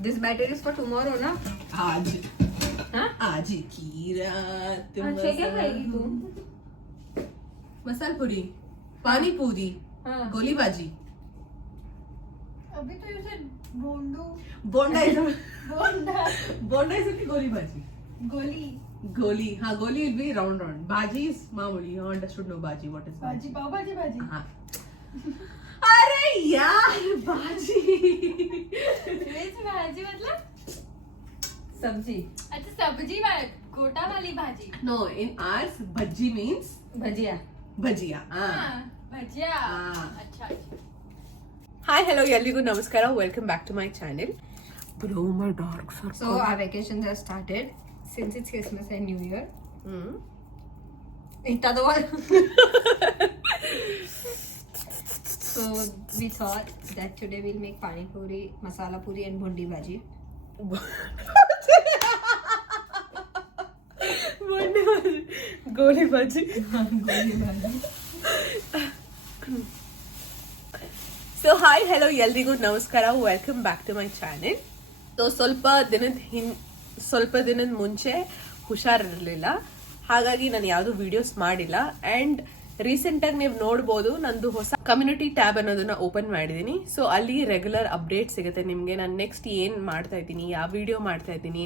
This batter is for tomorrow, ना? आज हाँ? आज की रात अच्छा क्या खाएगी तू? मसाल पूरी, पानी पूरी, हाँ. गोली बाजी. अभी तो यूसे बोंडो बोंडा is बोंडा बोंडा is गोली बाजी. गोली गोली, हाँ गोली will be round. बाजी is मामूली. You understood no बाजी. What is भाजी पाव भाजी भाजी हाँ. अरे यार बाजी. वेज भाजी मतलब सब्जी. अच्छा सब्जी गोटा वाली भाजी. No, in ours bhaji means भजिया. भजिया. हाँ भजिया. हाँ. अच्छा. Hi, hello, ಎಲ್ರಿಗೂ ನಮಸ್ಕಾರ. Welcome back to my channel. Bro, my dark circle. So our vacations have started since it's Christmas and New Year. Itta the one. So we thought that today we'll make pani puri, masala puri, and bhundi bhaji. ಗೋಲಿ ಬಾಜಿ. So hi hello ಎಲ್ರಿಗೂ ನಮಸ್ಕಾರ. Welcome back to my channel. So ಸ್ವಲ್ಪ ದಿನದ ಮುಂಚೆ ಹುಷಾರಿರಲಿಲ್ಲ, ಹಾಗಾಗಿ ನಾನು ಯಾವುದು ವಿಡಿಯೋಸ್ ಮಾಡಿಲ್ಲ. ಆ್ಯಂಡ್ ರೀಸೆಂಟಾಗಿ ನೀವು ನೋಡ್ಬೋದು, ನಂದು ಹೊಸ ಕಮ್ಯುನಿಟಿ ಟ್ಯಾಬ್ ಅನ್ನೋದನ್ನ ಓಪನ್ ಮಾಡಿದ್ದೀನಿ. ಸೊ ಅಲ್ಲಿ ರೆಗ್ಯುಲರ್ ಅಪ್ಡೇಟ್ ಸಿಗುತ್ತೆ ನಿಮಗೆ. ನಾನು ನೆಕ್ಸ್ಟ್ ಏನು ಮಾಡ್ತಾ ಇದ್ದೀನಿ, ಯಾವ ವಿಡಿಯೋ ಮಾಡ್ತಾ ಇದ್ದೀನಿ,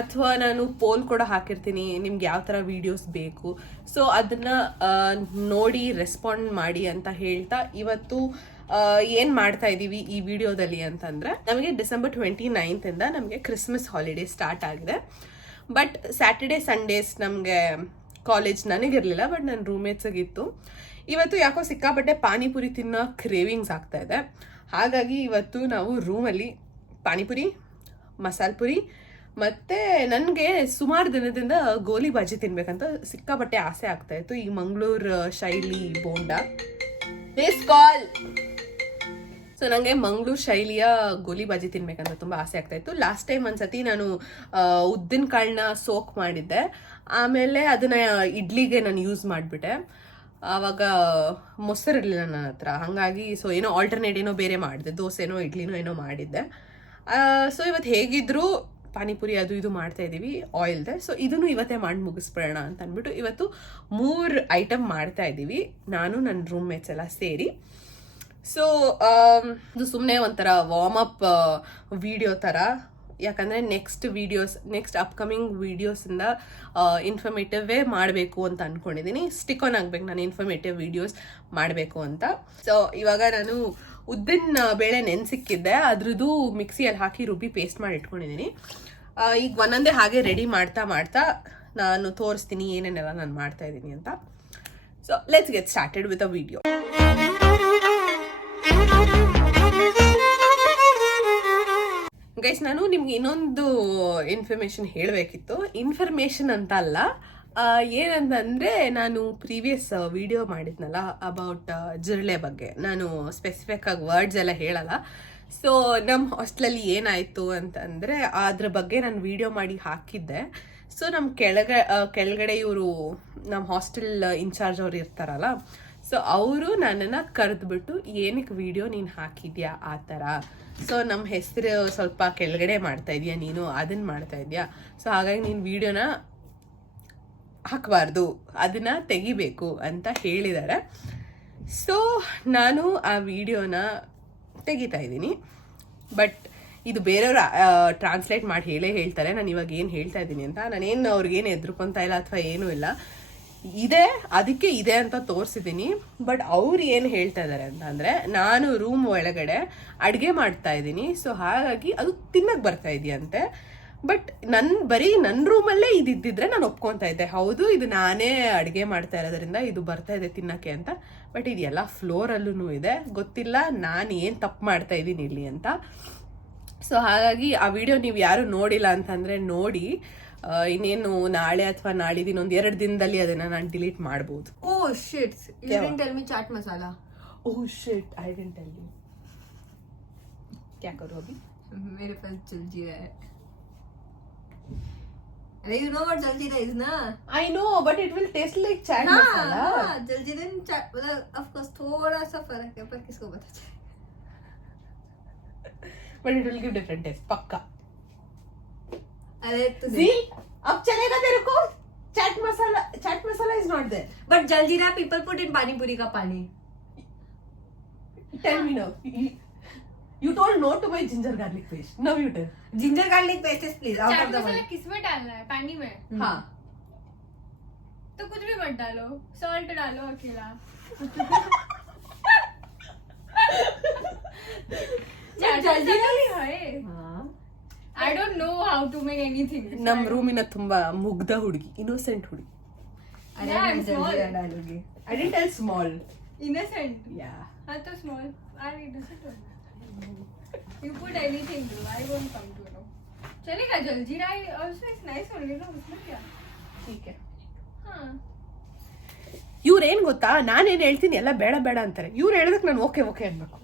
ಅಥವಾ ನಾನು ಪೋಲ್ ಕೂಡ ಹಾಕಿರ್ತೀನಿ ನಿಮ್ಗೆ ಯಾವ ಥರ ವಿಡಿಯೋಸ್ ಬೇಕು. ಸೊ ಅದನ್ನ ನೋಡಿ ರೆಸ್ಪಾಂಡ್ ಮಾಡಿ ಅಂತ ಹೇಳ್ತಾ ಇವತ್ತು ಏನು ಮಾಡ್ತಾ ಇದ್ದೀವಿ ಈ ವಿಡಿಯೋದಲ್ಲಿ ಅಂತಂದರೆ, ನಮಗೆ ಡಿಸೆಂಬರ್ 29th ಇಂದ ನಮಗೆ ಕ್ರಿಸ್ಮಸ್ ಹಾಲಿಡೇ ಸ್ಟಾರ್ಟ್ ಆಗಿದೆ. ಬಟ್ ಸ್ಯಾಟರ್ಡೇ ಸಂಡೇಸ್ ನಮಗೆ ಕಾಲೇಜ್ ನನಗಿರಲಿಲ್ಲ, ಬಟ್ ನನ್ನ ರೂಮ್ಮೇಟ್ಸಿಗಿತ್ತು. ಇವತ್ತು ಯಾಕೋ ಸಿಕ್ಕಾಪಟ್ಟೆ ಪಾನಿಪುರಿ ತಿನ್ನೋ ಕ್ರೇವಿಂಗ್ಸ್ ಆಗ್ತಾ ಇದೆ. ಹಾಗಾಗಿ ಇವತ್ತು ನಾವು ರೂಮಲ್ಲಿ ಪಾನಿಪುರಿ, ಮಸಾಲ ಪುರಿ ಮತ್ತು ನನಗೆ ಸುಮಾರು ದಿನದಿಂದ ಗೋಲಿ ಬಾಜಿ ತಿನ್ಬೇಕಂತ ಸಿಕ್ಕಾಪಟ್ಟೆ ಆಸೆ ಆಗ್ತಾ ಇತ್ತು. ಈ ಮಂಗಳೂರು ಶೈಲಿ ಬೋಂಡ ದಿಸ್ ಕಾಲ್. ಸೊ ನನಗೆ ಮಂಗಳೂರು ಶೈಲಿಯ ಗೋಲಿ ಬಾಜಿ ತಿನ್ಬೇಕಂತ ತುಂಬ ಆಸೆ ಆಗ್ತಾ ಇತ್ತು. ಲಾಸ್ಟ್ ಟೈಮ್ ಒಂದ್ಸತಿ ನಾನು ಉದ್ದಿನ ಕಾಳನ್ನ ಸೋಕ್ ಮಾಡಿದ್ದೆ, ಆಮೇಲೆ ಅದನ್ನ ಇಡ್ಲಿಗೆ ನಾನು ಯೂಸ್ ಮಾಡಿಬಿಟ್ಟೆ. ಆವಾಗ ಮೊಸರಿರಲಿಲ್ಲ ನನ್ನ ಹತ್ರ, ಹಾಗಾಗಿ ಸೊ ಏನೋ ಆಲ್ಟರ್ನೇಟ್ ಏನೋ ಬೇರೆ ಮಾಡಿದೆ, ದೋಸೆನೋ ಇಡ್ಲಿನೋ ಏನೋ ಮಾಡಿದ್ದೆ. ಸೊ ಇವತ್ತು ಹೇಗಿದ್ರು ಪಾನಿಪುರಿ ಅದು ಇದು ಮಾಡ್ತಾ ಇದ್ದೀವಿ ಆಯಿಲ್ದೆ. ಸೊ ಇದನ್ನು ಇವತ್ತೇ ಮಾಡಿ ಮುಗಿಸ್ಬಿಡೋಣ ಅಂತ ಅಂದ್ಬಿಟ್ಟು ಇವತ್ತು 3 ಐಟಮ್ ಮಾಡ್ತಾ ಇದ್ದೀವಿ, ನಾನು ನನ್ನ ರೂಮ್ಮೇಟ್ಸ್ ಎಲ್ಲ ಸೇರಿ. ಸೊ ಇದು ಸುಮ್ಮನೆ ಒಂಥರ ವಾರ್ಮ್ ಅಪ್ ವಿಡಿಯೋ ಥರ, ಯಾಕಂದರೆ ನೆಕ್ಸ್ಟ್ ಅಪ್ಕಮಿಂಗ್ ವೀಡಿಯೋಸಿಂದ ಇನ್ಫಾರ್ಮೇಟಿವೇ ಮಾಡಬೇಕು ಅಂತ ಅಂದ್ಕೊಂಡಿದ್ದೀನಿ. ಸ್ಟಿಕ್ ಆನ್ ಆಗಬೇಕು, ನಾನು ಇನ್ಫಾರ್ಮೇಟಿವ್ ವೀಡಿಯೋಸ್ ಮಾಡಬೇಕು ಅಂತ. ಸೊ ಇವಾಗ ನಾನು ಉದ್ದಿನ ಬೇಳೆ ನೆನೆಸಿಕ್ಕಿದ್ದೆ, ಅದ್ರದ್ದು ಮಿಕ್ಸಿಯಲ್ಲಿ ಹಾಕಿ ರುಬ್ಬಿ ಪೇಸ್ಟ್ ಮಾಡಿ ಇಟ್ಕೊಂಡಿದ್ದೀನಿ. ಈಗ ಒಂದೊಂದೇ ಹಾಗೆ ರೆಡಿ ಮಾಡ್ತಾ ನಾನು ತೋರಿಸ್ತೀನಿ ಏನೇನೆಲ್ಲ ನಾನು ಮಾಡ್ತಾ ಇದ್ದೀನಿ ಅಂತ. So let's get started with a video. Guys, ನಾನು ನಿಮ್ಗೆ ಇನ್ನೊಂದು ಇನ್ಫಾರ್ಮೇಶನ್ ಹೇಳಬೇಕಿತ್ತು. ಇನ್ಫಾರ್ಮೇಶನ್ ಅಂತ ಅಲ್ಲ, ಏನಂತಂದರೆ ನಾನು ಪ್ರೀವಿಯಸ್ ವಿಡಿಯೋ ಮಾಡಿದ್ನಲ್ಲ ಅಬೌಟ್ ಜಿರಳೆ ಬಗ್ಗೆ, ನಾನು ಸ್ಪೆಸಿಫಿಕ್ ಆಗಿ ವರ್ಡ್ಸ್ ಎಲ್ಲ ಹೇಳಲ್ಲ. ಸೊ ನಮ್ಮ ಹಾಸ್ಟೆಲಲ್ಲಿ ಏನಾಯಿತು ಅಂತಂದರೆ ಅದ್ರ ಬಗ್ಗೆ ನಾನು ವಿಡಿಯೋ ಮಾಡಿ ಹಾಕಿದ್ದೆ. ಸೊ ನಮ್ಮ ಕೆಳಗಡೆ ಇವರು ನಮ್ಮ ಹಾಸ್ಟೆಲ್ ಇನ್ಚಾರ್ಜ್ ಅವ್ರು ಇರ್ತಾರಲ್ಲ, ಸೊ ಅವರು ನನ್ನನ್ನು ಕರೆದ್ಬಿಟ್ಟು ಏನಕ್ಕೆ ವಿಡಿಯೋ ನೀನು ಹಾಕಿದ್ಯಾ ಆ ಥರ, ಸೊ ನಮ್ಮ ಹೆಸರು ಸ್ವಲ್ಪ ಕೆಳಗಡೆ ಮಾಡ್ತಾ ಇದೀಯಾ ನೀನು, ಅದನ್ನು ಮಾಡ್ತಾ ಇದೆಯಾ, ಸೊ ಹಾಗಾಗಿ ನೀನು ವಿಡಿಯೋನ ಹಾಕಬಾರ್ದು, ಅದನ್ನು ತೆಗಿಬೇಕು ಅಂತ ಹೇಳಿದ್ದಾರೆ. ಸೊ ನಾನು ಆ ವಿಡಿಯೋನ ತೆಗಿತಾ ಇದ್ದೀನಿ. ಬಟ್ ಇದು ಬೇರೆಯವರು ಟ್ರಾನ್ಸ್ಲೇಟ್ ಮಾಡಿ ಹೇಳ್ತಾರೆ ನಾನು ಇವಾಗ ಏನು ಹೇಳ್ತಾ ಇದ್ದೀನಿ ಅಂತ. ನಾನೇನು ಅವ್ರಿಗೇನು ಎದ್ರುಕೊಂತ ಇಲ್ಲ ಅಥವಾ ಏನೂ ಇಲ್ಲ, ಅದಕ್ಕೆ ಇದೆ ಅಂತ ತೋರಿಸಿದ್ದೀನಿ. ಬಟ್ ಅವ್ರು ಏನು ಹೇಳ್ತಾ ಇದ್ದಾರೆ ಅಂತಂದರೆ, ನಾನು ರೂಮ್ ಒಳಗಡೆ ಅಡುಗೆ ಮಾಡ್ತಾ ಇದ್ದೀನಿ, ಸೊ ಹಾಗಾಗಿ ಅದು ತಿನ್ನಕ್ಕೆ ಬರ್ತಾ ಇದೆಯಂತೆ. ಬಟ್ ಬರೀ ನನ್ನ ರೂಮಲ್ಲೇ ಇದ್ದಿದ್ರೆ ನಾನು ಒಪ್ಕೊತಾ ಇದ್ದೆ, ಹೌದು ಇದು ನಾನೇ ಅಡುಗೆ ಮಾಡ್ತಾ ಇರೋದ್ರಿಂದ ಇದು ಬರ್ತಾ ಇದೆ ತಿನ್ನಕ್ಕೆ ಅಂತ. ಬಟ್ ಇದೆಲ್ಲ ಫ್ಲೋರಲ್ಲೂ ಇದೆ, ಗೊತ್ತಿಲ್ಲ ನಾನು ಏನು ತಪ್ಪು ಮಾಡ್ತಾ ಇದ್ದೀನಿ ಇಲ್ಲಿ ಅಂತ. ಸೊ ಹಾಗಾಗಿ ಆ ವಿಡಿಯೋ ನೀವು ಯಾರು ನೋಡಿಲ್ಲ ಅಂತಂದರೆ ನೋಡಿ, ಇನ್ನೇನು ನಾಳೆ ಅಥವಾ ನಾಳಿದಿನ 1-2 ದಿನದಲ್ಲಿ ಅದನ್ನ ನಾನು ಡಿಲೀಟ್ ಮಾಡಬಹುದು. Oh shit, you didn't tell me chaat masala. Oh shit, I didn't tell you. क्या करूं अभी? मेरे पास जलजीरा है. अरे you know what jaljeera is ना? I know, but it will taste like chaat masala. हाँ, जलजीरा में चाट मतलब of course थोड़ा सा फर्क है, पर किसको पता चले. But it will give different taste, पक्का. अरे जी अब चलेगा तेरे को? Chaat masala is not there. But jaljeera people put in पानी पूरी का पानी. Tell me now. You told no to my ginger garlic paste. Now you tell. Ginger garlic paste please out chaat of the masala किस में डालना है? पानी में? हाँ. तो कुछ भी मत डालो, सॉल्ट डालो अकेला. चाट मसाला भी है. I don't know how to make anything. ನಮ್ ರೂಮಿನ ತುಂಬಾ ಮುಗ್ಧ ಹುಡುಗಿ, ಇನ್ನೋಸೆಂಟ್ ಹುಡುಗಿ. अरे Yeah, मैं I'm small. जलजीरा डालूंगी. I didn't tell small. Innocent. Yeah. हाँ तो small. I innocent. You put anything, bro. I won't come to know. चलेगा jaljeera also is nice only ना, उसमें क्या? ठीक है. हाँ. ಇವ್ರೇನ್ ಗೊತ್ತಾ, ನಾನೇನ್ ಹೇಳ್ತೀನಿ ಎಲ್ಲ ಬೇಡ ಬೇಡ ಅಂತಾರೆ. ಇವ್ರು ಹೇಳದಕ್ಕೆ ನಾನು ಓಕೆ ಓಕೆ ಅನ್ಬೇಕು.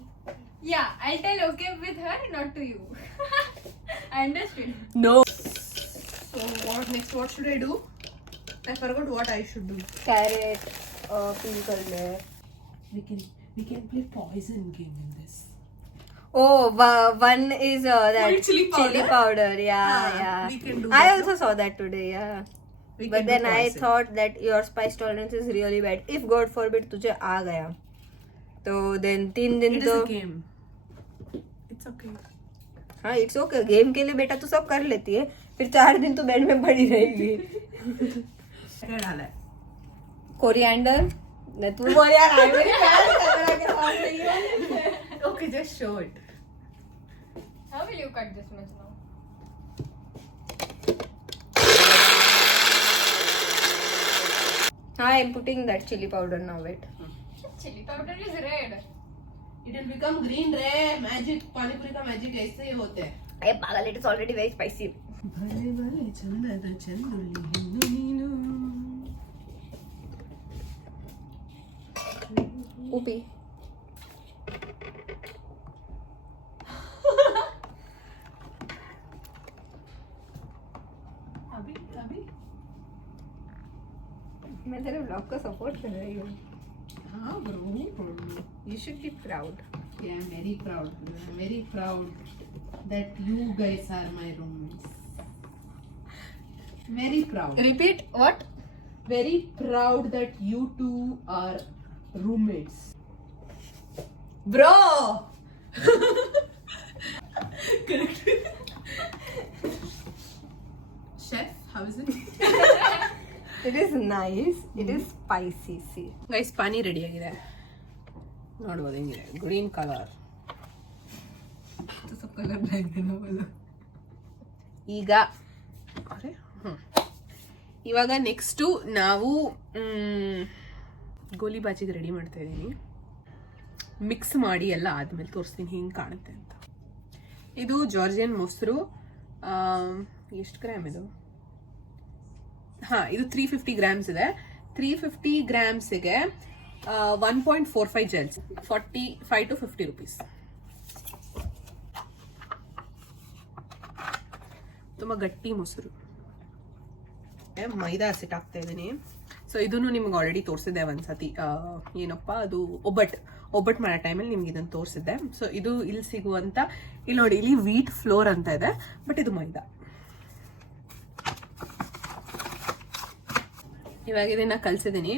Yeah, I'll tell okay with her, not to you. I understood. No. So what should I do? I forgot what I should do. Carrot peel कर ले. We can play poison game in this. Oh, one is that White chili powder? Yeah, हाँ, yeah. we can do I that, also saw that today. Yeah. We But can do then I poison. thought that your spice tolerance is really bad. If God forbid तुझे आ गया, तो then 3 दिन It is तो a game. It's okay. हाँ it's okay. Game के लिए बेटा तू सब कर लेती है, फिर 4 दिन तो बेड में पड़ी रहेगी. क्या डाला है? कोरिएंडर नहीं तू बोल यार. आई मेरी कैमरा के सामने ही है. Okay, just show it. How will you cut this much now? हाँ, I'm putting that chili powder now. Wait. Chili powder is red. It will become green रे. Magic, पानीपुरी का magic ऐसे ही होते हैं. अरे पागल, it is already very spicy. भले भले चंदन चंदुली हिंदू नीनू. Ubi. अभी मैं तेरे ब्लॉग को सपोर्ट कर रही हूँ. हाँ bro. You should be proud. Yeah, I'm very proud. I'm very proud that you guys are my roommates. Very proud. Repeat what? Very proud that you two are roommates. Bro. Chef, how is it? It is nice. It is spicy. See. Guys pani ready ಆಗಿದೆ. ನೋಡ್ಬೋದು ಹೆಂಗಿದೆ, green colour. तो सब colour black है ना बोलो. ಈಗ ಇವಾಗ ನೆಕ್ಸ್ಟು ನಾವು ಗೋಲಿ ಬಾಜಿಗೆ ರೆಡಿ ಮಾಡ್ತಾ ಇದ್ದೀನಿ. ಮಿಕ್ಸ್ ಮಾಡಿ ಎಲ್ಲ ಆದ್ಮೇಲೆ ತೋರಿಸ್ತೀನಿ ಹಿಂಗೆ ಕಾಣುತ್ತೆ ಅಂತ. ಇದು ಜಾರ್ಜಿಯನ್ ಮೊಸರು. ಎಷ್ಟು ಗ್ರಾಮ್ ಇದು? ಹಾಂ, ಇದು 350 ಗ್ರಾಮ್ಸ್ ಇದೆ. 350 ಗ್ರಾಮ್ಸಿಗೆ 1.45 ಜೆಲ್ಸ್, 45 to 50 rupees. ತುಂಬ ಗಟ್ಟಿ ಮೊಸರು. ಮೈದಾ ಹಸಿಟ್ಟು ಹಾಕ್ತಾ ಇದ್ದೀನಿ. ಸೊ ಇದನ್ನು ನಿಮ್ಗೆ ಆಲ್ರೆಡಿ ತೋರಿಸಿದ್ದೆ ಒಂದ್ಸತಿ. ಏನಪ್ಪ ಅದು ಒಬ್ಬಟ್ಟು ಮಾಡೋ ಟೈಮಲ್ಲಿ ನಿಮ್ಗೆ ಇದನ್ನು ತೋರಿಸಿದ್ದೆ. ಸೊ ಇದು ಇಲ್ಲಿ ಸಿಗುವಂಥ, ಇಲ್ಲಿ ನೋಡಿ, ಇಲ್ಲಿ ವೀಟ್ ಫ್ಲೋರ್ ಅಂತ ಇದೆ, ಬಟ್ ಇದು ಮೈದಾ. ಇವಾಗ ಇದನ್ನ ಕಲ್ಸಿದ್ದೀನಿ.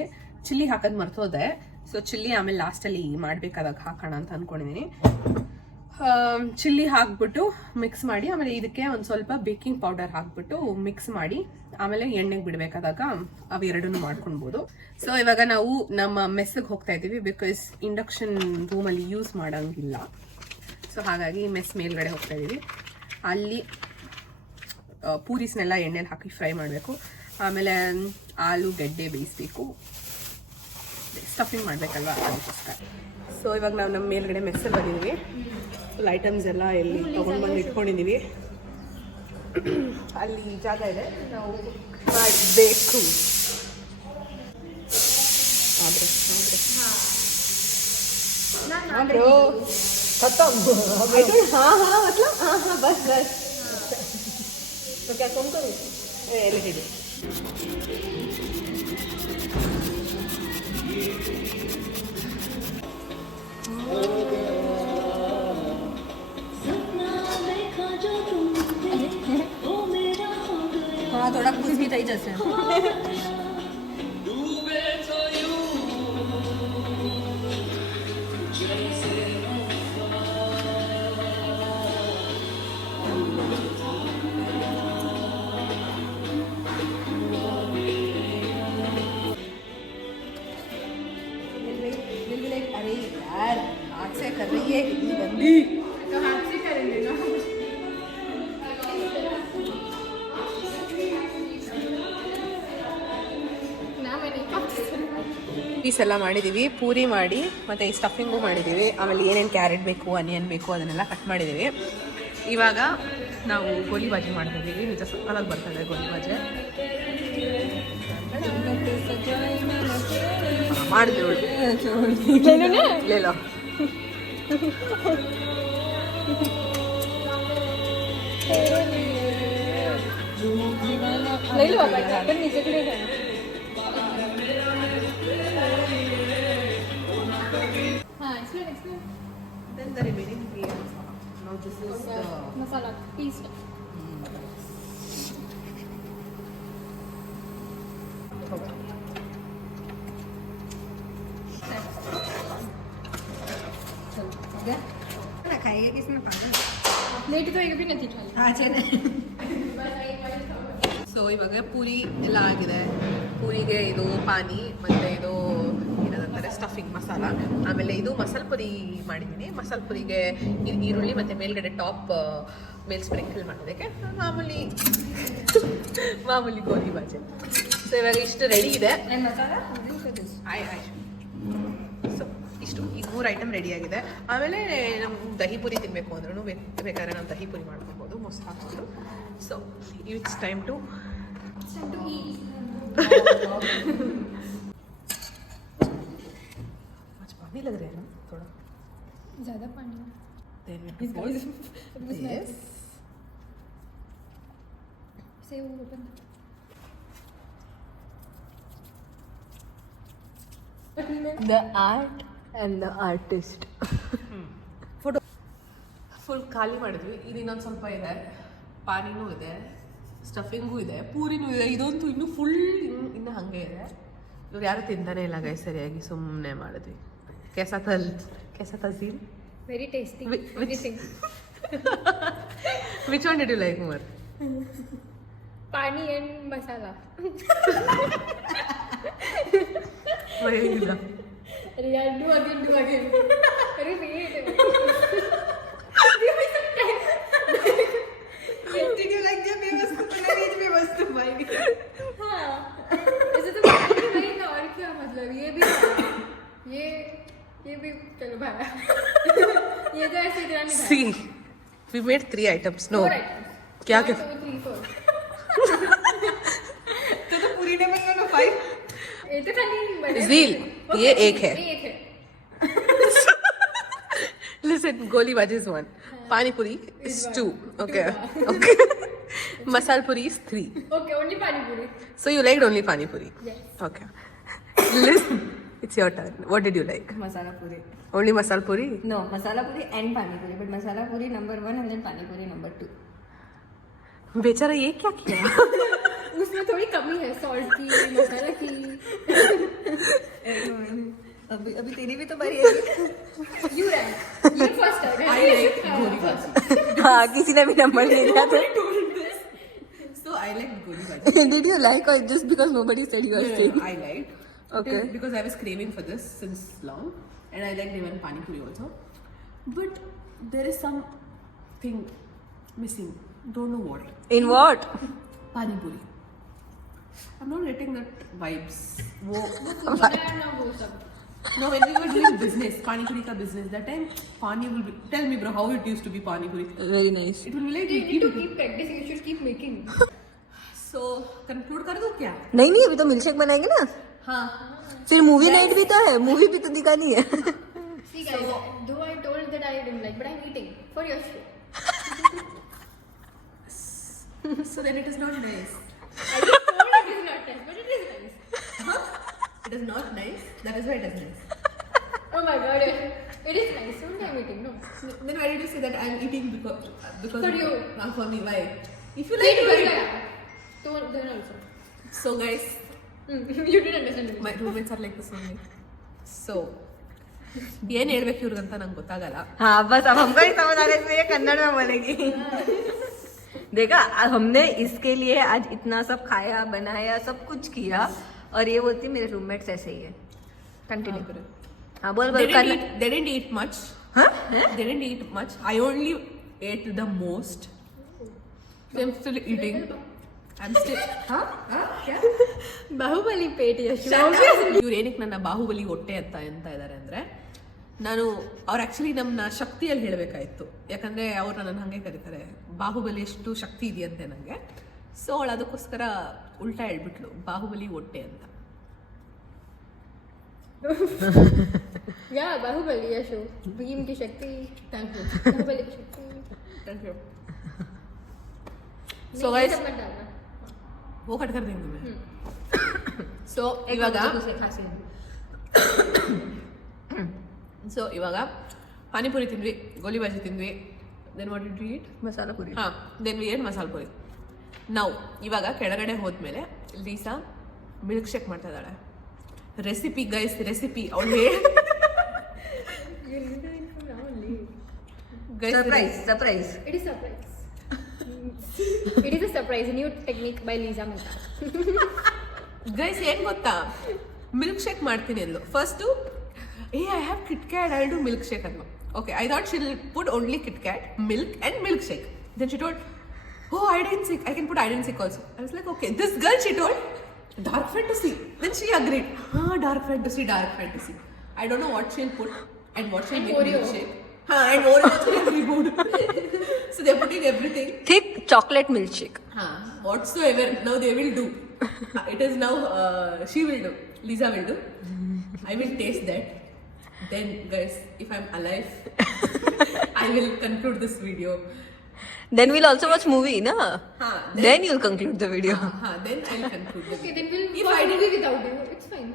ಚಿಲ್ಲಿ ಹಾಕೋದು ಮರ್ತೋದೆ. ಸೊ ಚಿಲ್ಲಿ ಆಮೇಲೆ ಲಾಸ್ಟಲ್ಲಿ ಮಾಡಬೇಕಾದಾಗ ಹಾಕೋಣ ಅಂತ ಅಂದ್ಕೊಂಡಿದ್ದೀನಿ. ಚಿಲ್ಲಿ ಹಾಕ್ಬಿಟ್ಟು ಮಿಕ್ಸ್ ಮಾಡಿ, ಆಮೇಲೆ ಇದಕ್ಕೆ ಒಂದು ಸ್ವಲ್ಪ ಬೇಕಿಂಗ್ ಪೌಡರ್ ಹಾಕ್ಬಿಟ್ಟು ಮಿಕ್ಸ್ ಮಾಡಿ, ಆಮೇಲೆ ಎಣ್ಣೆಗೆ ಬಿಡಬೇಕಾದಾಗ ಅವೆರಡನ್ನು ಮಾಡ್ಕೊಳ್ಬೋದು. ಸೊ ಇವಾಗ ನಾವು ನಮ್ಮ ಮೆಸ್ಸಿಗೆ ಹೋಗ್ತಾ ಇದ್ದೀವಿ, ಬಿಕಾಸ್ ಇಂಡಕ್ಷನ್ ರೂಮಲ್ಲಿ ಯೂಸ್ ಮಾಡೋಂಗಿಲ್ಲ. ಸೊ ಹಾಗಾಗಿ ಮೆಸ್ ಮೇಲ್ಗಡೆ ಹೋಗ್ತಾ ಇದ್ದೀವಿ. ಅಲ್ಲಿ ಪೂರಿಸ್ನೆಲ್ಲ ಎಣ್ಣೆಲಿ ಹಾಕಿ ಫ್ರೈ ಮಾಡಬೇಕು. ಆಮೇಲೆ ಆಲೂಗಡ್ಡೆ ಬೇಯಿಸ್ಬೇಕು, ಸ್ಟಫಿಂಗ್ ಮಾಡಬೇಕಲ್ವ, ಅದಕ್ಕೋಸ್ಕರ. ಸೊ ಇವಾಗ ನಾವು ನಮ್ಮ ಮೇಲ್ಗಡೆ ಮೆಸ್ಸಲ್ಲಿ ಬಂದಿದ್ದೀವಿ. ಫುಲ್ ಐಟಮ್ಸ್ ಎಲ್ಲ ಎಲ್ಲಿ ತೊಗೊಂಡ್ಬಂದು ಇಟ್ಕೊಂಡಿದ್ದೀವಿ. ಅಲ್ಲಿ ಜಾಗ ಇದೆ, ನಾವು ಮಾಡಬೇಕು. हाँ मतलब हाँ बस तो क्या तुम करूँ एलईडी थोड़ा कुछ भी થઈ જશે. अरे यार हाथ से कर रही है कितनी गंदी. तो हाथ से करेंगे ना. ना मैंने ಪೀಸ್ ಎಲ್ಲ ಮಾಡಿದ್ದೀವಿ, ಪೂರಿ ಮಾಡಿ ಮತ್ತು ಈ ಸ್ಟಫಿಂಗು ಮಾಡಿದ್ದೀವಿ. ಆಮೇಲೆ ಏನೇನು ಕ್ಯಾರೆಟ್ ಬೇಕು, ಅನಿಯನ್ ಬೇಕು ಅದನ್ನೆಲ್ಲ ಕಟ್ ಮಾಡಿದ್ದೀವಿ. ಇವಾಗ ನಾವು ಗೋಲಿ ಬಾಜಿ ಮಾಡ್ತಿದ್ದೀವಿ. ನಿಜ ಸಕ್ಕತ್ತಾಗಿ ಬರ್ತದೆ ಗೋಲಿ ಬಾಜಿ. ಮಾಡಿದೆವಳು ಇಲ್ಲ ले लो बाबा अपन नीचे खड़े हैं. हाँ explain. Then the remaining ingredients. Now this is the masala piece. ना खाएगा किसमें पागल. प्लेट तो एक भी नहीं थी. हाँ चले. ಸೊ ಇವಾಗ ಪೂರಿ ಎಲ್ಲ ಆಗಿದೆ. ಪೂರಿಗೆ ಇದು ಪಾನಿ ಮತ್ತು ಇದು ಏನಂತಾರೆ ಸ್ಟಫಿಂಗ್ ಮಸಾಲ. ಆಮೇಲೆ ಇದು ಮಸಾಲ ಪುರಿ ಮಾಡಿದ್ದೀನಿ. ಮಸಾಲ ಪುರಿಗೆ ಈರುಳ್ಳಿ ಮತ್ತು ಮೇಲ್ಗಡೆ ಟಾಪ್ ಮೇಲ್ ಸ್ಪ್ರಿಂಕಲ್ ಮಾಡೋದಕ್ಕೆ ಮಾಮೂಲಿ ಗೋಧಿ ಬಾಜಿ. ಸೊ ಇವಾಗ ಇಷ್ಟು ರೆಡಿ ಇದೆ. And masala. ಸೊ ಇಷ್ಟು ಈ 3 ಐಟಮ್ ರೆಡಿಯಾಗಿದೆ. ಆಮೇಲೆ ನಮ್ಗೆ ದಹಿ ಪುರಿ ತಿನ್ನಬೇಕು ಅಂದ್ರೂ ಬೇಕಾದ್ರೆ ನಾವು ದಹಿ ಪುರಿ ಮಾಡ್ಕೊಬೋದು ಮೊಸರು ಹಾಕ್ಕೊಂಡು. So it's time to eat. आज पानी लग रहा है ना थोड़ा. ज़्यादा पानी. Then we have to pour. Yes. Say वो open. The art and the artist. Photo full ಖಾಲಿ ಮಾಡಿದ್ವಿ. ಇದು ಇನ್ನೊಂದು ಸ್ವಲ್ಪ ಇದೆ, ಪಾನಿನೂ ಇದೆ, ಸ್ಟಫಿಂಗು ಇದೆ, ಪೂರಿನೂ ಇದೆ. ಇದಂತೂ ಇನ್ನೂ ಫುಲ್ ಇನ್ನೂ ಹಾಗೆ ಇದೆ. ಇವ್ರು ಯಾರು ತಿಂತಾನೆ ಇಲ್ಲ ಗೈ, ಸರಿಯಾಗಿ ಸುಮ್ಮನೆ ಮಾಡಿದ್ವಿ. कैसा था zeal? Very tasty. Everything. Which one did you like more? पानी and मसाला. ಮಹೇಂದ್ರ. अरे यार do again. अरे wait. Did you like जब बेवस्तु बना रही थी बेवस्तु भाई. हाँ. ऐसे तो वही ना, और क्या मतलब ये भी चलो भाई. ये तो ऐसे इतना नहीं. See, we made 3 items. No. 4 items. क्या 1 2 3 4. तो पूरी ने में दोनों 5. ये तो खाली बने. Zeal, ये एक है. ये एक है. Listen, goli bhaji is 1. Pani puri is 2. Okay. Masal puri is 3. Okay, only pani puri. So you liked only pani puri? Yes. Okay. Listen, it's your turn. What did you like? Masala puri. Only masal puri? No, masala puri and pani puri. But masala puri number 1 and then pani puri number 2. बेचारा ये क्या किया? उसमें थोड़ी कमी है salt की, मसाला की. अभी तेरी भी तो बारी है. You rank. You first है. I like goli bhaji. हाँ किसी ने भी नंबर ले लिया था. So I liked goli bhaji. Did you like or just because nobody said you are saying? I liked. Okay. Because I was craving for this since long, and I liked even pani puri also. But there is something missing. Don't know what. In what? Pani puri. I'm not getting that vibes. वो ना वो सब. no, when we were doing business, pani puri ka business, that time pani will be. Tell me, bro, how it used to be pani puri. Very nice. It will be like You need to keep practicing. You should keep making. So conclude कर दो क्या? नहीं अभी तो milkshake बनाएंगे ना. हाँ. फिर मूवी नाइट भी तो है. मूवी भी तो दिखानी है. See guys, though I told that I didn't like, but I'm eating for your show. So then it is not nice. I just told it is not nice, but it is nice. It is not nice. That is why it is nice. Oh my god, it is nice. Only I'm eating, no. Then why did you say that I'm eating because For you. For me, why? If you Peet like भर it. गया. Then also. So guys, You didn't understand me. my roommates are like this only. So ಏನ್ ಹೇಳ್ಬೇಕು ಇವ್ರಿಗಂತ ನಂಗೆ ಗೊತ್ತಾಗಲ್ಲ. हाँ बस अब हमको ही समझ आ रहा है इसलिए कन्नड़ में बोलेगी. देखा हमने इसके लिए आज इतना सब खाया बनाया सब कुछ किया और ये बोलती मेरे रूममेट्स ऐसे ही है. कंटिन्यू करो. हाँ बोल बोल Kannada. They didn't eat much. हाँ They didn't eat much. I only ate the most. So I'm still eating. I'm still. हाँ क्या? ಬಾಹುಬಲಿ ಪೇಟ್ ಯಶು. ಇವ್ರು ಏನಕ್ಕೆ ನನ್ನ ಬಾಹುಬಲಿ ಹೊಟ್ಟೆ ಅಂತ ಇದ್ದಾರೆ ಅಂದ್ರೆ, ನಾನು ಅವ್ರು ಆಕ್ಚುಲಿ ನಮ್ಮನ್ನ ಶಕ್ತಿಯಲ್ಲಿ ಹೇಳಬೇಕಾಯ್ತು. ಯಾಕಂದ್ರೆ ಅವ್ರು ನನ್ನ ಹಾಗೆ ಕರೀತಾರೆ, ಬಾಹುಬಲಿ ಎಷ್ಟು ಶಕ್ತಿ ಇದೆಯಂತೆ ನನಗೆ. ಸೊ ಅವಳು ಅದಕ್ಕೋಸ್ಕರ ಉಲ್ಟಾ ಹೇಳ್ಬಿಟ್ಲು, ಬಾಹುಬಲಿ ಹೊಟ್ಟೆ ಅಂತ. ಯಾ ಬಾಹುಬಲಿ ಯಶು. ಭೀಮ್ की शक्ति. Thank you. ಬಾಹುಬಲಿ की शक्ति. Thank you. ಸೊ ಗೈಸ್ सब मत डालना. वो कट कर देंगे मैं. ಸೊ ಇವಾಗ ಪಾನಿಪುರಿ ತಿಂದ್ವಿ, ಗೋಲಿ ಬಾಜಿ ತಿಂದ್ವಿ. Then what did we eat? Masala puri. ಹಾಂ, then we ate masala puri. ನಾವು ಇವಾಗ ಕೆಳಗಡೆ ಹೋದ್ಮೇಲೆ ಲೀಸಾ ಮಿಲ್ಕ್ ಶೇಕ್ ಮಾಡ್ತಾ ಇದ್ದಾಳೆ. ರೆಸಿಪಿ ಗೈಸ್, ರೆಸಿಪಿ ಅವಳು You need to inform now only. Surprise surprise. It is surprise. It is a surprise. New technique by Lisa Mehta. Guys ಏನ್ ಗೊತ್ತಾ, ಮಿಲ್ಕ್ ಶೇಕ್ ಮಾಡ್ತೀನಿ ಅಂದ್ಲು. First I have Kit Kat, I do milkshake ಅಂದ್ಲು. Okay, I thought she'll put only Kit Kat, milk and milkshake. Then she told, oh hide and seek, I can put hide and seek also. I was like, okay. This girl, she told dark fantasy. Then she agreed, dark fantasy, dark fantasy. I don't know what she'll put and what she'll make Oreo. milkshake. And Oreo is very good. So they're putting everything. Thick chocolate milk shake. Whatsoever now they will do. It is now she will do. Lisa will do. I will taste that. Then guys, if I'm alive, I will conclude this video. Then we'll also watch movie, na? Then Then you'll conclude the video. then I'll conclude the Okay, video. then we'll If watch I did- movie without you. It's fine.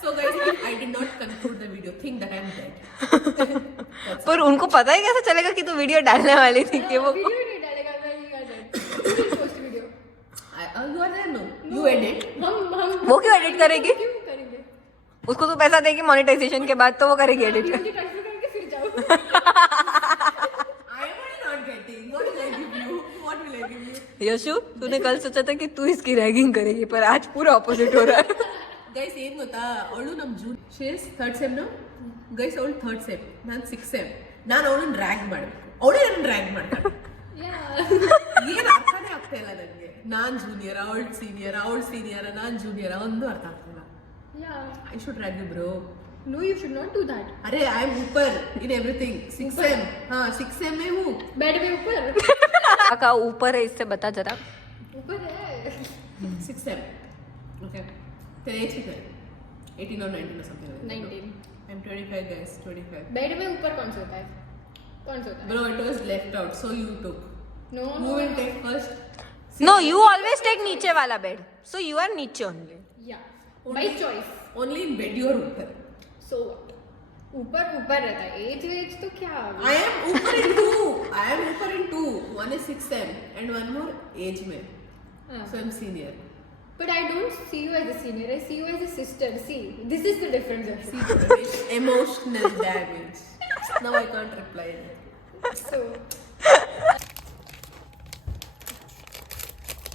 So guys, if I did not conclude the video, think that I'm dead. पर उनको पता ही कैसे चलेगा कि तू video डालने वाली थी कि वो Video नहीं डालेगा मैं you are dead. You will post video. You are there, no? You edit. हम वो क्यों एडिट करेगी? क्यों करेंगे? उसको तू पैसा देगी मोनेटाइजेशन के बाद तो वो करेगी एडिट. मुझे ट्रांसफर करके फिर जाओ. I am not getting. What will I give you? What will I give you? Yeshu तूने कल सोचा था कि तू इसकी रैगिंग करेगी पर आज पूरा ऑपोजिट हो रहा है. ಗೈಸ್ ಏನ್ ಗೊತ್ತಾ, ಅವಳು ನಮ್ಮ ಜೂನ್ ಶೇಸ್ ಥರ್ಡ್ ಸೆಮ್ ನ ಗೈಸ್, ಅವಳು ಥರ್ಡ್ ಸೆಮ್, ನಾನು 6th ಸೆಮ್. ನಾನು ಅವಳನ್ನ ರ್ಯಾಗ್ ಮಾಡಬೇಕು, ಅವಳು ನನ್ನ ರ್ಯಾಗ್ ಮಾಡ್ತಾಳೆ. ಏನು ಅರ್ಥನೇ ಆಗ್ತಾ ಇಲ್ಲ ನನಗೆ. ನಾನ್ ಜೂನಿಯರ್, ಅವಳು ಸೀನಿಯರ್, ಅವಳು ಸೀನಿಯರ್, ನಾನ್ ಜೂನಿಯರ್, ಒಂದು ಅರ್ಥ ಆಗ್ತಿಲ್ಲ. I should rag you bro. No, you should not do that. अरे आई एम ऊपर इन एवरीथिंग. 6th सेम, हाँ 6th सेम में हूँ. बेड में ऊपर. का ऊपर है, इससे बता जरा. ऊपर है. 6th same. ओके, तेरा एज कितना है? 18 or 19 or something like that. 19. I'm 25 guys, 25. Bed में ऊपर कौन सा होता है? कौन सा होता है? Bro, it was left out, so you took. No. Who will take first? No, you always take नीचे वाला बेड. So you are नीचे only. Yeah. By choice. Only in bed you are ऊपर. So what? ऊपर ऊपर रहता है. As तो क्या? I am ऊपर in 2. I am ऊपर in 2. One is 6th sem and one more age में. So I'm senior. But I don't see you as a senior. I see you as a sister. See, this is the difference. See, emotional damage. Now I can't reply. So,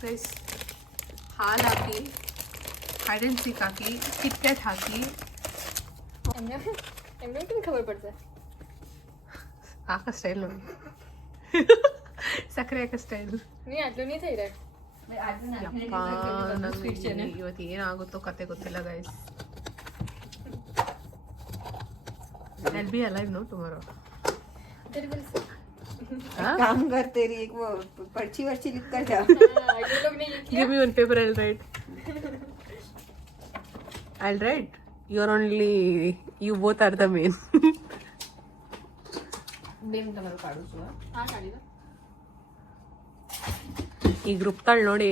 Guys, ಹಾಲು ಹಾಕಿ, hide and seek hockey, kit cat hockey, I'm not even खबर पड़ता है. ಹಾಕೋ style ನೋಡಿ. ಸಕ್ಕರೆ ಹಾಕೋ style. नहीं आज नहीं था इधर. ಇವತ್ತು ಏನಾಗುತ್ತೋ ಕತೆ ಗೊತ್ತಿಲ್ಲ guys. I'll be alive no tomorrow. तेरे बिल से. काम कर तेरी एक वो पर्ची वर्ची लिख कर जा. हाँ, ये लोग ने ये किया. Give me one paper, I'll write. I'll write. You're only, you both are the main. हाँ गाड़ी ना. ಈಗ ರುಬ್ತಾಳ್ ನೋಡಿ.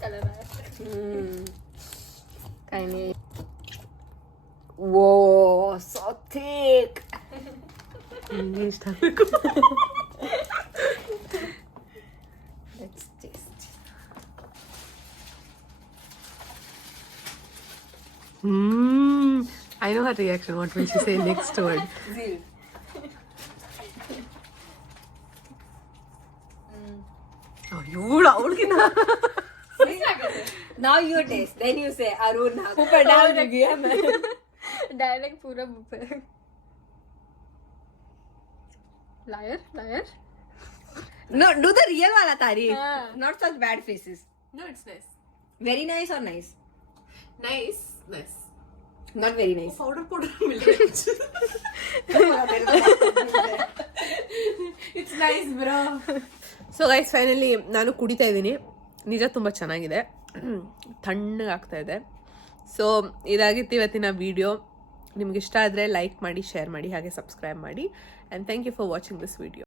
कलर आया. काही नाही. वो so thick. ಇಷ್ಟ ಆಗಬೇಕು. Let's taste. I know her reaction. What will she say next word? Zil. Oh, ಇವಳು ಅವ್ಳಿಗಿನ Now you taste. Then you say Arun ऊपर डाल दिया मैं. डायरेक्ट पूरा मुंह पे. Liar liar. No, do the real wala Tari. हाँ. Not such bad faces. No, it's nice. Very nice or nice? Nice. Nice. Not very nice. Powder मिल रहा है कुछ. It's nice, bro. So guys, finally ನಾನು ಕುಡಿತಾ ಇದ್ದೀನಿ. ನಿಜ ತುಂಬ ಚೆನ್ನಾಗಿದೆ. ತಣ್ಣಗಾಗ್ತಾ ಇದೆ. ಸೊ ಇದಾಗಿತ್ತು ಇವತ್ತಿನ ವಿಡಿಯೋ. ನಿಮ್ಗೆ ಇಷ್ಟ ಆದರೆ ಲೈಕ್ ಮಾಡಿ, ಶೇರ್ ಮಾಡಿ, ಹಾಗೆ ಸಬ್ಸ್ಕ್ರೈಬ್ ಮಾಡಿ. And thank you for watching this video.